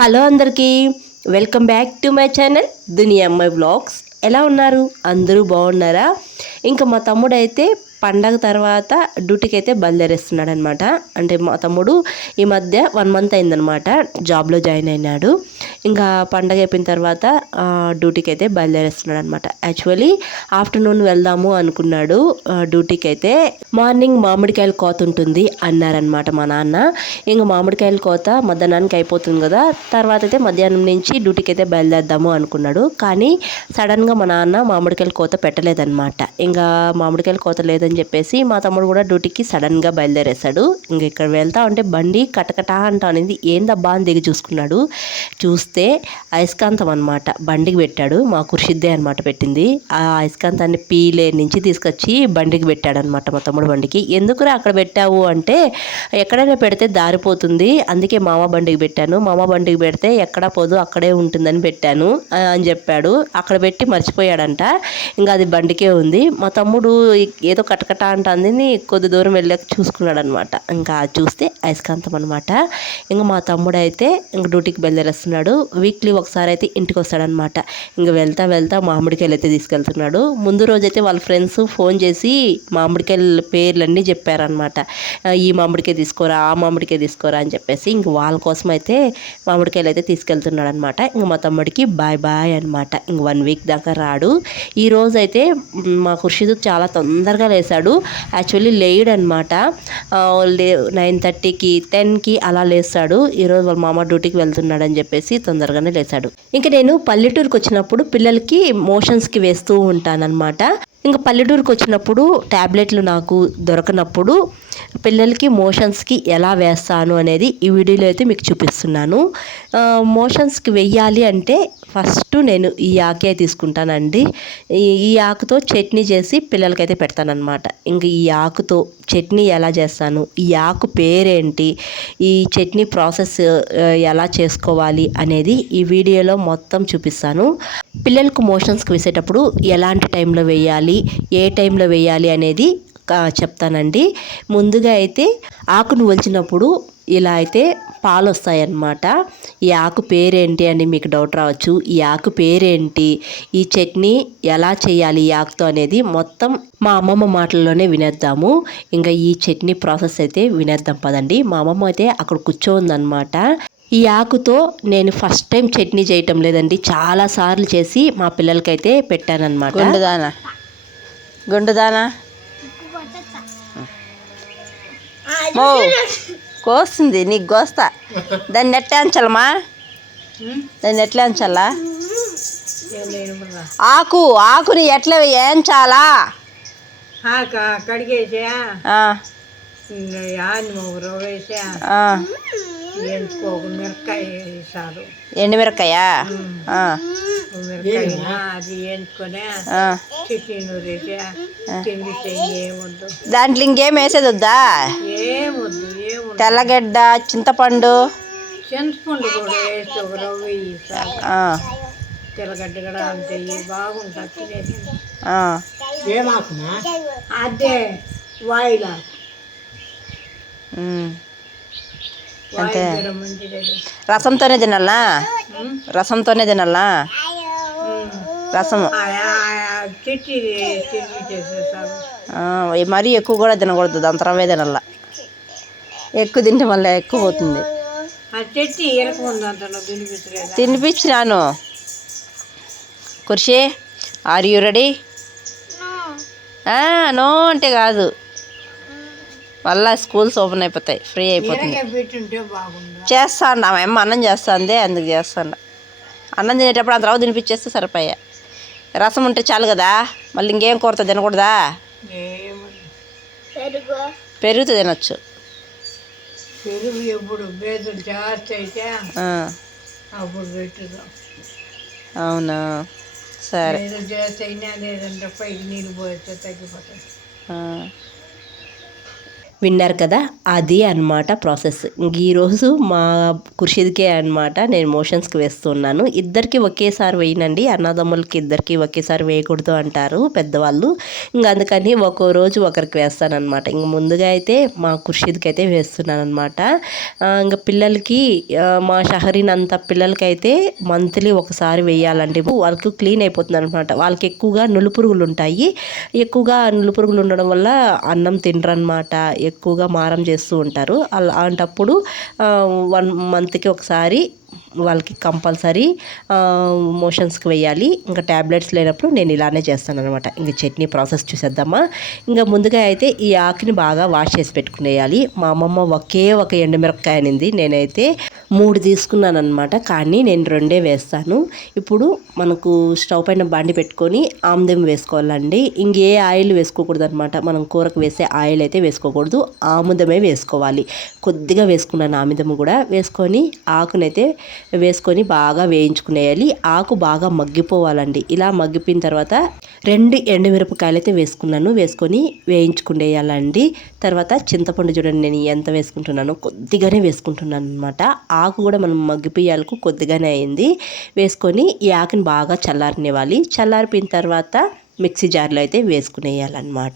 Hello అందరికీ welcome back to my channel Duniya Ammayi vlogs. ఎలా ఉన్నారు? అందరూ బాగున్నారా? ఇంకా మా తమ్ముడు అయితే పండగ తర్వాత డ్యూటీకి అయితే బయలుదేరేస్తున్నాడు అనమాట. అంటే మా తమ్ముడు ఈ మధ్య 1 మంత్ అయిందనమాట జాబ్లో జాయిన్ అయినాడు. ఇంకా పండగ అయిపోయిన తర్వాత డ్యూటీకి అయితే బయలుదేరేస్తున్నాడు అనమాట. యాక్చువల్లీ ఆఫ్టర్నూన్ వెళ్దాము అనుకున్నాడు డ్యూటీకి అయితే. మార్నింగ్ మామిడికాయల కోత ఉంటుంది అన్నారనమాట మా నాన్న. ఇంకా మామిడికాయల కోత మధ్యాహ్నానికి అయిపోతుంది కదా, తర్వాత అయితే మధ్యాహ్నం నుంచి డ్యూటీకి అయితే బయలుదేరదాము అనుకున్నాడు. కానీ సడన్గా మా నాన్న మామిడికాయల కోత పెట్టలేదన్నమాట. ఇంకా మామిడికాయల కోత లేదని చెప్పేసి మా తమ్ముడు కూడా డ్యూటీకి సడన్గా బయలుదేరేశాడు. ఇంక ఇక్కడ వెళ్తా ఉంటే బండి కటకటా అంటా అనేది ఏందబ్బా అని దిగి చూసుకున్నాడు. చూస్తే అయస్కాంతం అనమాట బండికి పెట్టాడు. మా కుర్షిద్దే అనమాట పెట్టింది. ఆ అయస్కాంతాన్ని పీలే నుంచి తీసుకొచ్చి బండికి పెట్టాడు అనమాట మా తమ్ముడు బండికి. ఎందుకురా అక్కడ పెట్టావు అంటే, ఎక్కడైనా పెడితే దారిపోతుంది, అందుకే మామ బండికి పెట్టాను, మామ బండికి పెడితే ఎక్కడా పోదు అక్కడే ఉంటుందని పెట్టాను అని చెప్పాడు. అక్కడ పెట్టి మర్చిపోయాడంట. ఇంకా అది బండికే ఉంది. మా తమ్ముడు ఏదో కటకట అంటుంది, కొద్ది దూరం వెళ్ళాక చూసుకున్నాడు అనమాట. ఇంకా చూస్తే అయస్కాంతం అనమాట. ఇంకా మా తమ్ముడు అయితే ఇంక డ్యూటీకి బయలుదేరేస్తున్నాడు. వీక్లీ ఒకసారి అయితే ఇంటికి వస్తాడనమాట. ఇంకా వెళ్తా వెళ్తా మామిడికాయలు అయితే తీసుకెళ్తున్నాడు. ముందు రోజైతే వాళ్ళ ఫ్రెండ్స్ ఫోన్ చేసి మామిడికాయల పేర్లన్నీ చెప్పారనమాట. ఈ మామిడికాయ తీసుకోరా, ఆ మామిడికాయ తీసుకోరా అని చెప్పేసి ఇంక వాళ్ళ కోసం అయితే మామిడికాయలు అయితే తీసుకెళ్తున్నాడు అనమాట. ఇంక మా తమ్ముడికి బాయ్ బాయ్ అనమాట. ఇంక 1 వీక్ దాకా రాడు. ఈ రోజు అయితే మా ఖుర్షీద్ చాలా తొందరగా లేసాడు. యాక్చువల్లీ లేయడు అనమాట. 9:30కి 10కి అలా లేస్తాడు. ఈరోజు వాళ్ళ మామ డ్యూటీకి వెళ్తున్నాడు అని చెప్పేసి తొందరగానే లేచాడు. ఇంకా నేను పల్లెటూరుకి వచ్చినప్పుడు పిల్లలకి మోషన్స్కి వేస్తూ ఉంటానన్నమాట. ఇంకా పల్లెటూరుకి వచ్చినప్పుడు ట్యాబ్లెట్లు నాకు దొరకనప్పుడు పిల్లలకి మోషన్స్కి ఎలా వేస్తాను అనేది ఈ వీడియోలో అయితే మీకు చూపిస్తున్నాను. మోషన్స్కి వెయ్యాలి అంటే ఫస్ట్ నేను ఈ ఆకే తీసుకుంటానండి. ఈ ఆకుతో చట్నీ చేసి పిల్లలకైతే పెడతానమాట. ఇంక ఈ ఆకుతో చట్నీ ఎలా చేస్తాను, ఈ ఆకు పేరేంటి, ఈ చట్నీ ప్రాసెస్ ఎలా చేసుకోవాలి అనేది ఈ వీడియోలో మొత్తం చూపిస్తాను. పిల్లలకు మోషన్స్కి వేసేటప్పుడు ఎలాంటి టైంలో వేయాలి, ఏ టైంలో వేయాలి అనేది చెప్తానండి. ముందుగా అయితే ఆకును ఒలిచినప్పుడు ఇలా అయితే పాలు వస్తాయన్నమాట. ఈ ఆకు పేరేంటి అని మీకు డౌట్ రావచ్చు. ఈ ఆకు పేరేంటి, ఈ చట్నీ ఎలా చేయాలి ఈ ఆకుతో అనేది మొత్తం మా అమ్మమ్మ మాటల్లోనే వినేద్దాము. ఇంకా ఈ చట్నీ ప్రాసెస్ అయితే వినేద్దాం పదండి. మా అమ్మమ్మ అయితే అక్కడ కూర్చోందనమాట. ఈ ఆకుతో నేను ఫస్ట్ టైం చట్నీ చేయటం లేదండి, చాలా సార్లు చేసి మా పిల్లలకైతే పెట్టానన్నమాట. గుండుదానా కోస్తుంది, నీకు కోస్తా. దాన్ని ఎట్లా అంచాలమ్మా, దాన్ని ఎట్లా అంచాలా? ఆకుని ఎట్లా ఏంచాలా? కడిగేసా, ఎండుమిరకాయ అది వేయించుకొని దాంట్లో ఇంకేం వేసేది వద్దా? ఏమొద్దు. తెల్లగడ్డ, చింతపండు కూడా వేస్తే ఒక రవ్వ తెల్లగడ్డ కూడా అంతే బాగుంటుంది తినేది. అదే వాయిలా అంతే. రసంతోనే తినాలా? రసంతోనే తినాలా? రసము మరీ ఎక్కువ కూడా తినకూడదు, దాని రవ్వే తినాలా. ఎక్కువ తింటే మళ్ళీ ఎక్కువ పోతుంది. తినిపించినాను. కుర్షి, ఆర్ యూ రెడీ? నో అంటే కాదు, మళ్ళీ స్కూల్స్ ఓపెన్ అయిపోతాయి, ఫ్రీ అయిపోతుంది. చేస్తాను అమ్మ, అన్నం చేస్తుంది అందుకు చేస్తాను. అన్నం తినేటప్పుడు అంత రవ్వ తినిపించేస్తే సరిపోయా. రసం ఉంటే చాలు కదా, మళ్ళీ ఇంకేం కూరతో తినకూడదా? పెరుగుతో తినొచ్చు. పెరుగు ఎప్పుడు బేదలు జాస్తి అయితే అప్పుడు పెట్టుదాం. అవునా, సరే. జాస్తి అయినా లేదంటే పైకి నీళ్ళు పోస్తే తగ్గిపోతాయి. విన్నారు కదా, అది అన్నమాట ప్రాసెస్. ఇంక ఈరోజు మా ఖుర్షీద్కే అన్నమాట నేను మోషన్స్కి వేస్తున్నాను. ఇద్దరికి ఒకేసారి వేయనండి, అన్నదమ్ములకి ఇద్దరికి ఒకేసారి వేయకూడదు అంటారు పెద్దవాళ్ళు. ఇంక అందుకని ఒక్కో రోజు ఒకరికి వేస్తానన్నమాట. ఇంక ముందుగా అయితే మా ఖుర్షీద్కి అయితే వేస్తున్నాను అనమాట. ఇంకా పిల్లలకి మా షహరీన్ అంత పిల్లలకైతే మంత్లీ ఒకసారి వేయాలండి. వాళ్ళకి క్లీన్ అయిపోతుంది అనమాట. వాళ్ళకి ఎక్కువగా నులుపురుగులు ఉంటాయి. ఎక్కువగా నులుపురుగులు ఉండడం వల్ల అన్నం తినరనమాట, ఎక్కువగా మారం చేస్తూ ఉంటారు. అలాంటప్పుడు 1 మంత్కి ఒకసారి వాళ్ళకి కంపల్సరీ మోషన్స్కి వేయాలి. ఇంకా ట్యాబ్లెట్స్ లేనప్పుడు నేను ఇలానే చేస్తాను అనమాట. ఇంక చట్నీ ప్రాసెస్ చూసేద్దామా. ఇంకా ముందుగా అయితే ఈ ఆకుని బాగా వాష్ చేసి పెట్టుకునేయాలి. మా అమ్మమ్మ ఒక ఎండుమిరపకాయ అనింది, నేనైతే 3 తీసుకున్నాను అనమాట. కానీ నేను 2 వేస్తాను. ఇప్పుడు మనకు స్టవ్ పైన బాండి పెట్టుకొని ఆముదం వేసుకోవాలండి. ఇంకే ఆయిల్ వేసుకోకూడదు అనమాట. మనం కూరకు వేసే ఆయిల్ అయితే వేసుకోకూడదు, ఆముదమే వేసుకోవాలి. కొద్దిగా వేసుకున్నాను ఆముదము కూడా. వేసుకొని ఆకునైతే వేసుకొని బాగా వేయించుకునేయాలి. ఆకు బాగా మగ్గిపోవాలండి. ఇలా మగ్గిపోయిన తర్వాత 2 ఎండుమిరపకాయలు అయితే వేసుకున్నాను. వేసుకొని వేయించుకునేయాలండి. తర్వాత చింతపండు చూడండి నేను ఎంత వేసుకుంటున్నాను, కొద్దిగానే వేసుకుంటున్నాను అనమాట. ఆకు కూడా మనం మగ్గిపోయాలకు కొద్దిగానే అయింది. వేసుకొని ఈ ఆకుని బాగా చల్లారనివ్వాలి. చల్లారిపోయిన తర్వాత మిక్సీ జార్లో అయితే వేసుకునేయాలన్నమాట.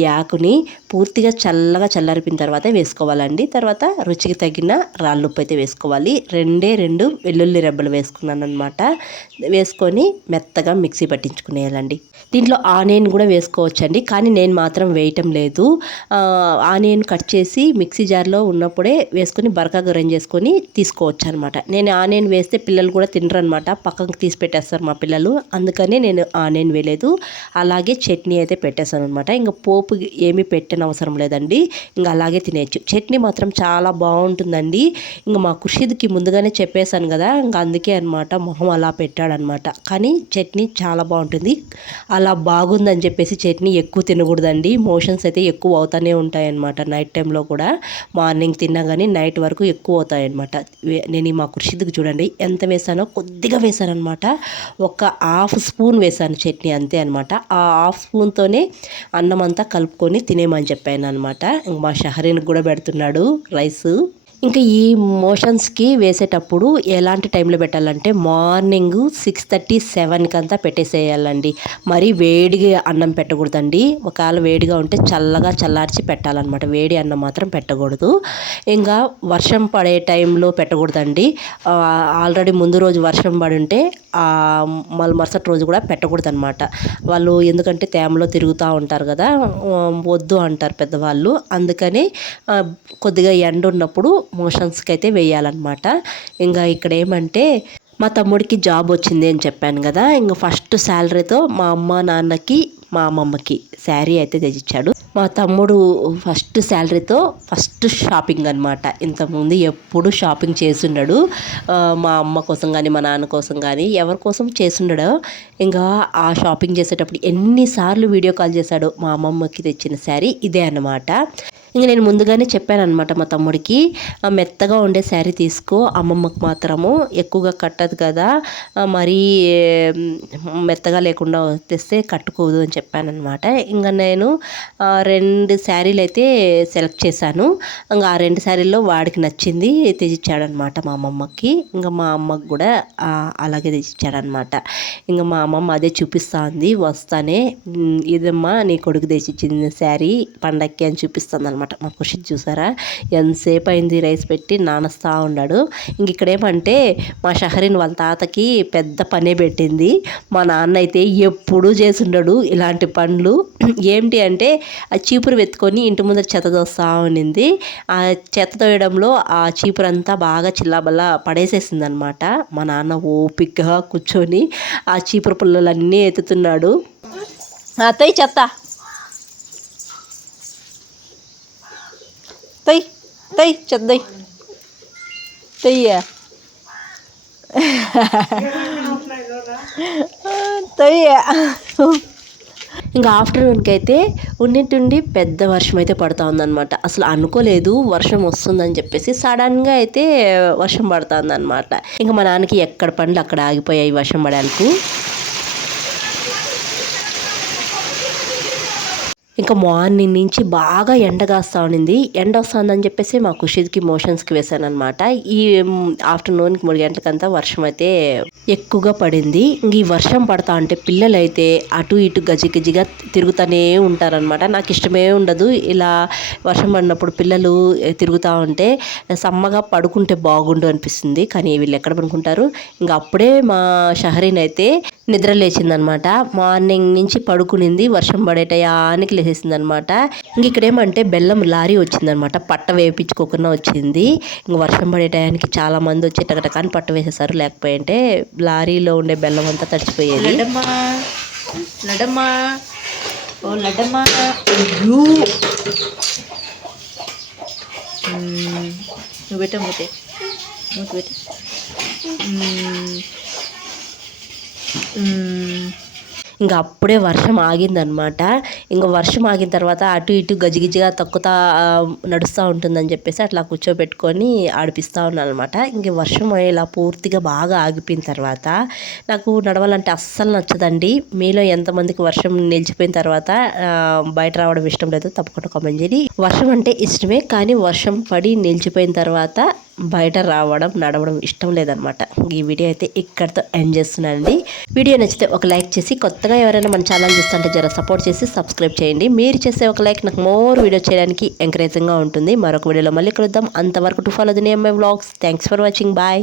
ఈ ఆకుని పూర్తిగా చల్లగా చల్లారిపోయిన తర్వాత వేసుకోవాలండి. తర్వాత రుచికి తగిన రాళ్ళుప్పు అయితే వేసుకోవాలి. 2 వెల్లుల్లి రెబ్బలు వేసుకున్నాను అనమాట. వేసుకొని మెత్తగా మిక్సీ పట్టించుకునేయాలండి. దీంట్లో ఆనియన్ కూడా వేసుకోవచ్చండి, కానీ నేను మాత్రం వేయటం లేదు. ఆనియన్ కట్ చేసి మిక్సీ జార్లో ఉన్నప్పుడే వేసుకొని బరకా గరం చేసుకొని తీసుకోవచ్చు అనమాట. నేను ఆనియన్ వేస్తే పిల్లలు కూడా తినరు అనమాట, పక్కకు తీసి పెట్టేస్తారు మా పిల్లలు. అందుకని నేను ఆనియన్ వేయలేదు. అలాగే చట్నీ అయితే పెట్టేశాను అనమాట. ఇంకా పోపు ఏమీ పెట్టిన అవసరం లేదండి, ఇంకా అలాగే తినేయచ్చు. చట్నీ మాత్రం చాలా బాగుంటుందండి. ఇంకా మా ఖుర్షీద్కి ముందుగానే చెప్పేశాను కదా, ఇంకా అందుకే అనమాట మొహం అలా పెట్టాడనమాట. కానీ చట్నీ చాలా బాగుంటుంది. అలా బాగుందని చెప్పేసి చట్నీ ఎక్కువ తినకూడదండి. మోషన్స్ అయితే ఎక్కువ అవుతూనే ఉంటాయన్నమాట. నైట్ టైంలో కూడా మార్నింగ్ తిన్నా కానీ నైట్ వరకు ఎక్కువ అవుతాయన్నమాట. నేను మా ఖుర్షీద్కి చూడండి ఎంత వేసానో, కొద్దిగా వేసానమాట. ఒక 1/2 స్పూన్ వేసాను చట్నీ అంతే అనమాట. ఆ 1/2 స్పూన్తోనే అన్నం అంతా కలుపుకొని తినేమని చెప్పాను అనమాట. ఇంక మా షహరీన్కి కూడా పెడుతున్నాడు రైసు. ఇంకా ఈ మోషన్స్కి వేసేటప్పుడు ఎలాంటి టైంలో పెట్టాలంటే మార్నింగ్ 6:30, 7కి అంతా పెట్టేసేయాలండి. మరి వేడిగా అన్నం పెట్టకూడదండి. ఒకవేళ వేడిగా ఉంటే చల్లగా చల్లార్చి పెట్టాలన్నమాట. వేడి అన్నం మాత్రం పెట్టకూడదు. ఇంకా వర్షం పడే టైంలో పెట్టకూడదండి. ఆల్రెడీ ముందు రోజు వర్షం పడి ఉంటే మళ్ళీ మరుసటి రోజు కూడా పెట్టకూడదు అనమాట. వాళ్ళు ఎందుకంటే తేమలో తిరుగుతూ ఉంటారు కదా, వద్దు అంటారు పెద్దవాళ్ళు. అందుకని కొద్దిగా ఎండ ఉన్నప్పుడు మోషన్స్కి అయితే వేయాలన్నమాట. ఇంకా ఇక్కడ ఏమంటే మా తమ్ముడికి జాబ్ వచ్చింది అని చెప్పాను కదా, ఇంకా ఫస్ట్ శాలరీతో మా అమ్మ నాన్నకి మా అమ్మమ్మకి శారీ అయితే తెచ్చిచ్చాడు. మా తమ్ముడు ఫస్ట్ శాలరీతో ఫస్ట్ షాపింగ్ అనమాట. ఇంతకుముందు ఎప్పుడు షాపింగ్ చేసిండడు, మా అమ్మ కోసం కానీ మా నాన్న కోసం కానీ ఎవరి కోసం చేసిండడో. ఇంకా ఆ షాపింగ్ చేసేటప్పుడు ఎన్నిసార్లు వీడియో కాల్ చేశాడు. మా అమ్మమ్మకి తెచ్చిన శారీ ఇదే అన్నమాట. ఇంక నేను ముందుగానే చెప్పాను అనమాట మా తమ్ముడికి, మెత్తగా ఉండే శారీ తీసుకో, అమ్మమ్మకి మాత్రము ఎక్కువగా కట్టదు కదా, మరీ మెత్తగా లేకుండా తెస్తే కట్టుకోదు అని చెప్పాను అనమాట. ఇంకా నేను 2 శారీలు అయితే సెలెక్ట్ చేశాను. ఇంకా ఆ 2 శారీల్లో వాడికి నచ్చింది తెచ్చిచ్చాడనమాట మా అమ్మమ్మకి. ఇంకా మా అమ్మకి కూడా అలాగే తెచ్చిచ్చాడనమాట. ఇంకా మా అమ్మమ్మ అదే చూపిస్తూ ఉంది వస్తానే, ఇదమ్మా నీ కొడుకు తెచ్చిచ్చింది శారీ పండక్కి అని చూపిస్తుంది అనమాట. మా ఖుషి చూసారా ఎంతసేపు అయింది రైస్ పెట్టి నానస్తా ఉన్నాడు. ఇంక ఇక్కడ ఏమంటే మా షహరీన్ వాళ్ళ తాతకి పెద్ద పనే పెట్టింది. మా నాన్న అయితే ఎప్పుడూ చేసుండడు ఇలాంటి పనులు. ఏమిటి అంటే ఆ చీపురు వెతుకొని ఇంటి ముందర చెత్త తోస్తూ ఉన్నింది. ఆ చెత్త తోయడంలో ఆ చీపురు అంతా బాగా చిల్లాబల్లా పడేసేసింది అనమాట. మా నాన్న ఓపికగా కూర్చొని ఆ చీపురు పుల్లలన్నీ ఎత్తుతున్నాడు. అత్తయ్య చెత్త తై చెద్దై తయ్య తయ్య. ఇంకా ఆఫ్టర్నూన్కి అయితే ఉన్నట్టుండి పెద్ద వర్షం అయితే పడుతూ ఉందన్నమాట. అసలు అనుకోలేదు వర్షం వస్తుందని చెప్పేసి, సడన్గా అయితే వర్షం పడుతుందన్నమాట. ఇంకా మా నాన్నకి ఎక్కడ పనులు అక్కడ ఆగిపోయాయి వర్షం పడడానికి. ఇంకా మార్నింగ్ నుంచి బాగా ఎండ కాస్తా ఉండింది. ఎండ వస్తుందని చెప్పేసి మా ఖుషిద్కి మోషన్స్కి వేసాను అనమాట. ఈ ఆఫ్టర్నూన్కి 3 గంటలకంతా వర్షం అయితే ఎక్కువగా పడింది. ఇంక ఈ వర్షం పడతా ఉంటే పిల్లలు అయితే అటు ఇటు గజిగజిగా తిరుగుతూనే ఉంటారనమాట. నాకు ఇష్టమే ఉండదు ఇలా వర్షం పడినప్పుడు పిల్లలు తిరుగుతూ ఉంటే. సమ్మగా పడుకుంటే బాగుండు అనిపిస్తుంది, కానీ వీళ్ళు ఎక్కడ పడుకుంటారు. ఇంకా అప్పుడే మా షహరీన్ అయితే నిద్ర లేచిందనమాట. మార్నింగ్ నుంచి పడుకునింది, వర్షం పడే టయానికి లేచేసింది అనమాట. ఇంక ఇక్కడ ఏమంటే బెల్లం లారీ వచ్చిందనమాట, పట్ట వేయించుకోకుండా వచ్చింది. ఇంక వర్షం పడే టయానికి చాలా మంది వచ్చి టకటకాని పట్ట వేసేసారు, లేకపోయింటే లారీలో ఉండే బెల్లం అంతా తడిచిపోయేది. లడ్డమ్మా ఓ లడ్డమ్మా నువ్వు పెట్ట ఇంకా అప్పుడే వర్షం ఆగిందనమాట. ఇంకా వర్షం ఆగిన తర్వాత అటు ఇటు గజిగిజిగా తక్కుతా నడుస్తూ ఉంటుందని చెప్పేసి అట్లా కూర్చోబెట్టుకొని ఆడిపిస్తూ ఉన్నాను అనమాట. ఇంక వర్షం ఇలా పూర్తిగా బాగా ఆగిపోయిన తర్వాత నాకు నడవాలంటే అస్సలు నచ్చదండి. మీలో ఎంతమందికి వర్షం నిలిచిపోయిన తర్వాత బయట రావడం ఇష్టం లేదు తప్పకుండా కామెంట్ చేయండి. వర్షం అంటే ఇష్టమే, కానీ వర్షం పడి నిలిచిపోయిన తర్వాత బయట రావడం నడవడం ఇష్టం లేదనమాట. ఈ వీడియో అయితే ఇక్కడితో ఎండ్ చేస్తున్నానండి. వీడియో నచ్చితే ఒక లైక్ చేసి, కొత్తగా ఎవరైనా మన ఛానల్ చూస్తుంటే జర సపోర్ట్ చేసి సబ్స్క్రైబ్ చేయండి. మీరు చేసే ఒక లైక్ నాకు మోర్ వీడియో చేయడానికి ఎంకరేజింగ్గా ఉంటుంది. మరొక వీడియోలో మళ్ళీ కలుద్దాం. అంతవరకు to follow Duniya Ammayi vlogs. Thanks for watching. Bye.